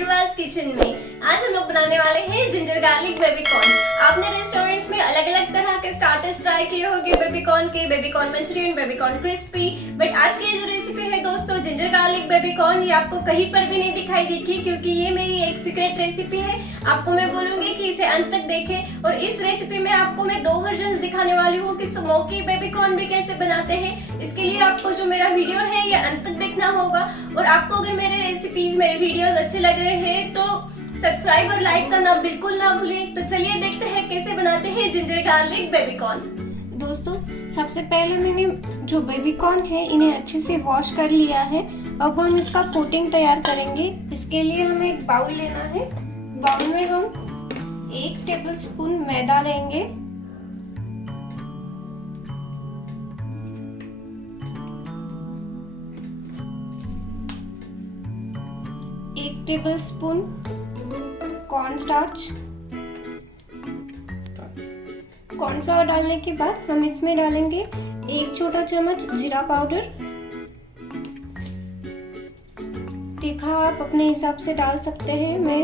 अपूर्वा's kitchen में। आज हम लोग बनाने वाले हैं जिंजर गार्लिक बेबी कॉर्न। आपने रेस्टोरेंट्स में अलग अलग तरह के स्टार्टर्स ट्राई किए होंगे baby corn Manchurian, baby corn crispy, but आज की जो रेसिपी है दोस्तों जिंजर गार्लिक बेबी कॉर्न, ये आपको कहीं पर भी नहीं दिखाई देगी क्योंकि ये मेरी एक सीक्रेट रेसिपी है। आपको मैं बोलूंगी कि इसे अंत तक देखें और इस रेसिपी में आपको मैं 2 वर्जन दिखाने वाली हूँ कि स्मोकी बेबी कॉर्न भी कैसे बनाते हैं। इसके लिए आपको जो मेरा वीडियो है ये अंत तक देखना होगा और आपको अगर मेरे रेसिपीज मेरे वीडियोस अच्छे लग रहे हैं तो सब्सक्राइब और लाइक करना बिल्कुल ना भूलें। तो चलिए देखते हैं कैसे बनाते हैं जिंजर गार्लिक बेबी कॉर्न। दोस्तों सबसे पहले मैंने जो बेबी कॉर्न है इन्हें अच्छे से वॉश कर लिया है। अब हम इसका कोटिंग तैयार करेंगे। इसके लिए हमें एक बाउल लेना है। बाउल में हम 1 टेबलस्पून मैदा लेंगे, एक टेबलस्पून कॉर्नस्टार्च। कॉर्नफ्लावर डालने के बाद हम इसमें डालेंगे 1 छोटा चम्मच जीरा पाउडर। तीखा आप अपने हिसाब से डाल सकते हैं। मैं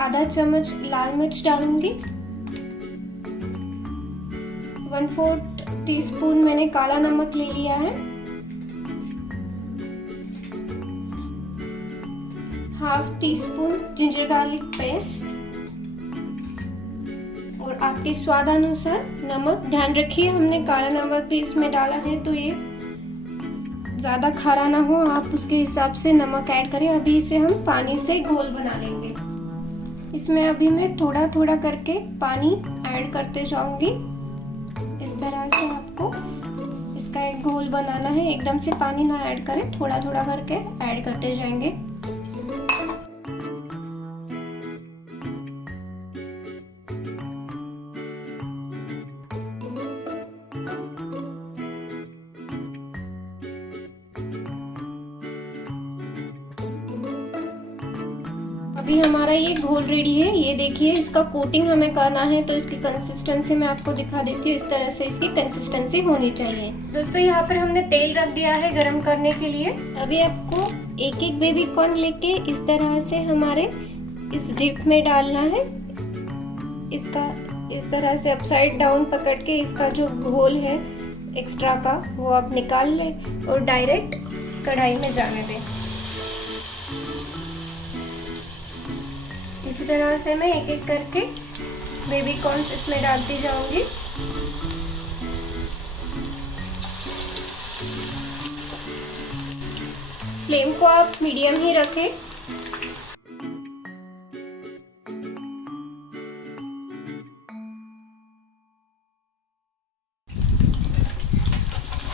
आधा चम्मच लाल मिर्च डालूंगी। 1/4 टीस्पून मैंने काला नमक ले लिया है। ½ टीस्पून जिंजर गार्लिक पेस्ट और आपके स्वाद अनुसार नमक। ध्यान रखिए हमने काला नमक भी इसमें डाला है तो ये ज्यादा खारा ना हो, आप उसके हिसाब से नमक ऐड करें। अभी इसे हम पानी से घोल बना लेंगे। इसमें अभी मैं थोड़ा थोड़ा करके पानी ऐड करते जाऊंगी। इस तरह से आपको इसका एक घोल बनाना है। एकदम से पानी ना ऐड करें, थोड़ा थोड़ा करके ऐड करते जाएंगे। अभी हमारा ये घोल रेडी है। ये देखिए इसका कोटिंग हमें करना है तो इसकी कंसिस्टेंसी मैं आपको दिखा देती हूँ। इस तरह से इसकी कंसिस्टेंसी होनी चाहिए। दोस्तों यहाँ पर हमने तेल रख दिया है गरम करने के लिए। अभी आपको एक एक बेबी कॉर्न लेके इस तरह से हमारे इस डिप में डालना है। इसका इस तरह से अपसाइड डाउन पकड़ के इसका जो घोल है एक्स्ट्रा का वो आप निकाल लें और डायरेक्ट कढ़ाई में जाने दें। इसी तरह से मैं एक एक करके बेबी कॉर्न इसमें डालती जाऊंगी। फ्लेम को आप मीडियम ही रखें।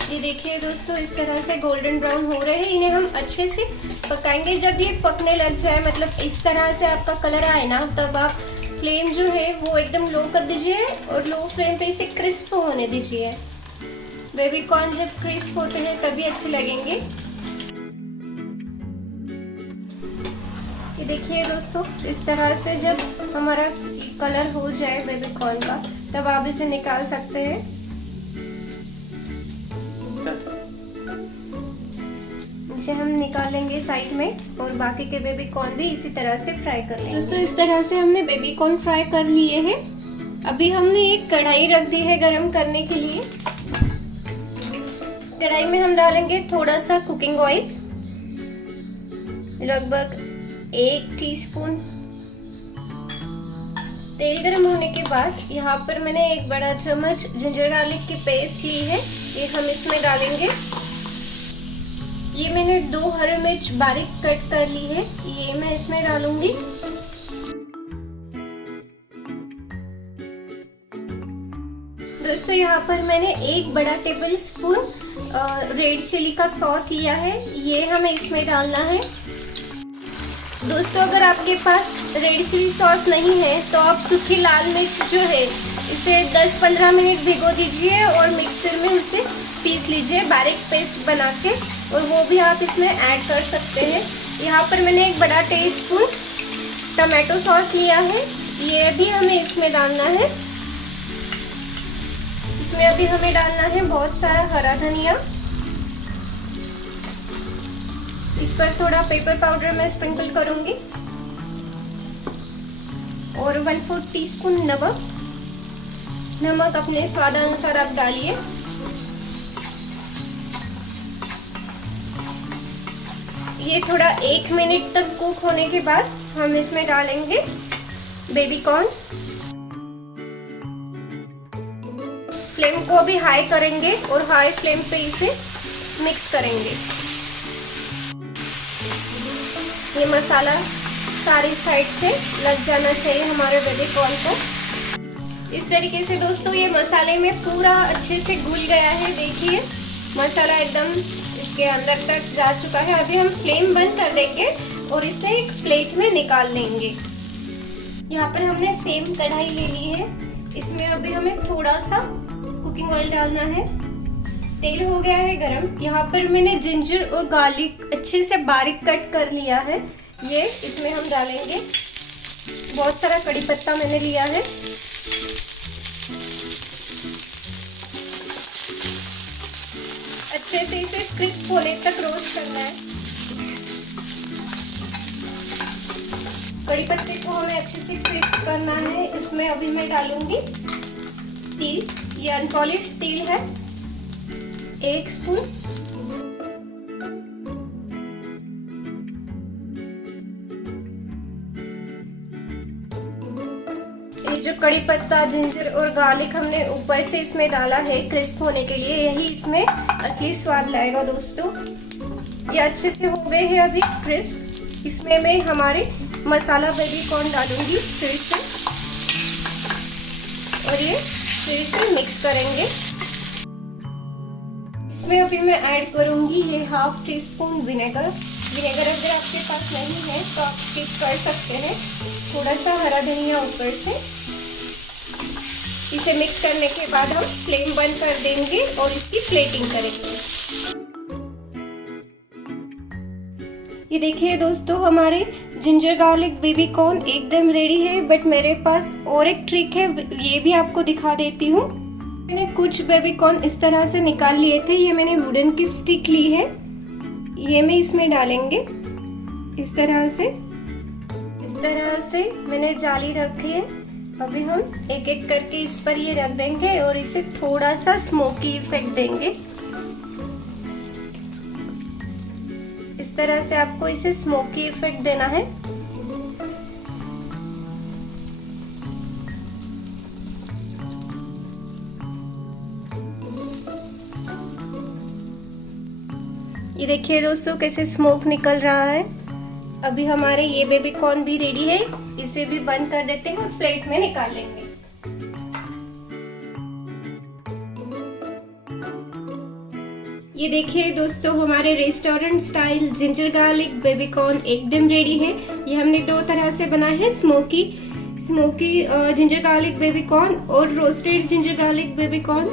ये देखिए दोस्तों इस तरह से गोल्डन ब्राउन हो रहे हैं। इन्हें हम अच्छे से पकाएंगे। जब ये पकने लग जाए, मतलब इस तरह से आपका कलर आए ना, तब आप फ्लेम जो है वो एकदम लो कर दीजिए और लो फ्लेम पे इसे क्रिस्प होने दीजिए। बेबी कॉर्न जब क्रिस्प होते हैं तभी अच्छे लगेंगे। ये देखिए दोस्तों इस तरह से जब हमारा कलर हो जाए बेबी कॉर्न का तब आप इसे निकाल सकते हैं। इसे हम निकालेंगे साइड में और बाकी के बेबी कॉर्न भी इसी तरह से फ्राई कर लेंगे। दोस्तों इस तरह से हमने बेबी कॉर्न फ्राई कर लिए हैं। अभी हमने एक कढ़ाई रख दी है गरम करने के लिए। कढ़ाई में हम डालेंगे थोड़ा सा कुकिंग ऑयल, लगभग 1 टीस्पून। तेल गरम होने के बाद यहाँ पर मैंने 1 बड़ा चम्मच जिंजर गार्लिक की पेस्ट ली है, ये हम इसमें डालेंगे। ये मैंने 2 हरी मिर्च बारीक कट कर ली है, ये मैं इसमें डालूंगी। दोस्तों यहाँ पर मैंने 1 बड़ा टेबल स्पून रेड चिली का सॉस लिया है, ये हमें इसमें डालना है। दोस्तों अगर आपके पास रेड चिली सॉस नहीं है तो आप सूखी लाल मिर्च जो है इसे 10-15 मिनट भिगो दीजिए और मिक्सर में उसे पीस लीजिए बारीक पेस्ट बना के, और वो भी आप इसमें ऐड कर सकते हैं। यहाँ पर मैंने 1 बड़ा टीस्पून टमाटो सॉस लिया है, ये भी हमें इसमें डालना है। इसमें अभी हमें डालना है बहुत सारा हरा धनिया। इस पर थोड़ा पेपर पाउडर मैं स्प्रिंकल करूंगी। और 1/4 टीस्पून नमक। नमक अपने स्वादानुसार आप डालिए। ये थोड़ा 1 मिनट तक कुक होने के बाद हम इसमें डालेंगे बेबी कॉर्न। फ्लेम को भी हाई करेंगे और हाई फ्लेम पे इसे मिक्स करेंगे। ये मसाला सारी साइड से लग जाना चाहिए हमारे बेबी कॉर्न को। इस तरीके से दोस्तों ये मसाले में पूरा अच्छे से घुल गया है। देखिए मसाला एकदम इसके अंदर तक जा चुका है। अभी हम फ्लेम बंद कर देंगे और इसे एक प्लेट में निकाल लेंगे। यहाँ पर हमने सेम कढ़ाई ले ली है। इसमें अभी हमें थोड़ा सा कुकिंग ऑयल डालना है। तेल हो गया है गरम। यहाँ पर मैंने जिंजर और गार्लिक अच्छे से बारीक कट कर लिया है। ये इसमें हम डालेंगे। बहुत सारा कड़ी पत्ता मैंने लिया है। अच्छे से इसे क्रिस्प होने तक रोस्ट करना है। कड़ी पत्ते को हमें अच्छे से क्रिस्प करना है। इसमें अभी मैं डालूंगी तिल। ये अनपॉलिश तिल है 1 स्पून। ये जो कड़ी पत्ता, जिंजर और गार्लिक हमने ऊपर से इसमें डाला है क्रिस्प होने के लिए, यही इसमें असली स्वाद लाएगा दोस्तों। ये अच्छे से हो गए हैं अभी क्रिस्प। इसमें मैं हमारे मसाला बेबी कॉर्न डालूंगी फिर से और ये फिर से मिक्स करेंगे। इसमें अभी मैं ऐड करूंगी ये 1/2 टीस्पून विनेगर। विनेगर अगर आपके पास नहीं है तो आप स्किप कर सकते हैं। थोड़ा सा हरा धनिया ऊपर से। इसे मिक्स करने के बाद हम फ्लेम बंद कर देंगे और इसकी प्लेटिंग करेंगे। ये देखिए दोस्तों हमारे जिंजर गार्लिक बेबी कॉर्न एकदम रेडी है। बट मेरे पास और एक ट्रिक है, ये भी आपको दिखा देती हूँ। मैंने कुछ बेबी कॉर्न इस तरह से निकाल लिए थे। ये मैंने वुडन की स्टिक ली है। ये मैं इसमें डालेंगे इस तरह से। इस तरह से मैंने जाली रखी है। अभी हम एक एक करके इस पर ये रख देंगे और इसे थोड़ा सा स्मोकी इफेक्ट देंगे। इस तरह से आपको इसे स्मोकी इफेक्ट देना है। ये देखिए दोस्तों कैसे स्मोक निकल रहा है। अभी हमारे ये बेबी कॉर्न भी रेडी है। इसे भी बंद कर देते हैं और प्लेट में निकाल लेंगे। ये देखिए दोस्तों हमारे restaurant style ginger garlic baby corn एकदम रेडी है। ये हमने 2 तरह से बनाए हैं, smoky ginger garlic baby corn और roasted ginger garlic baby corn.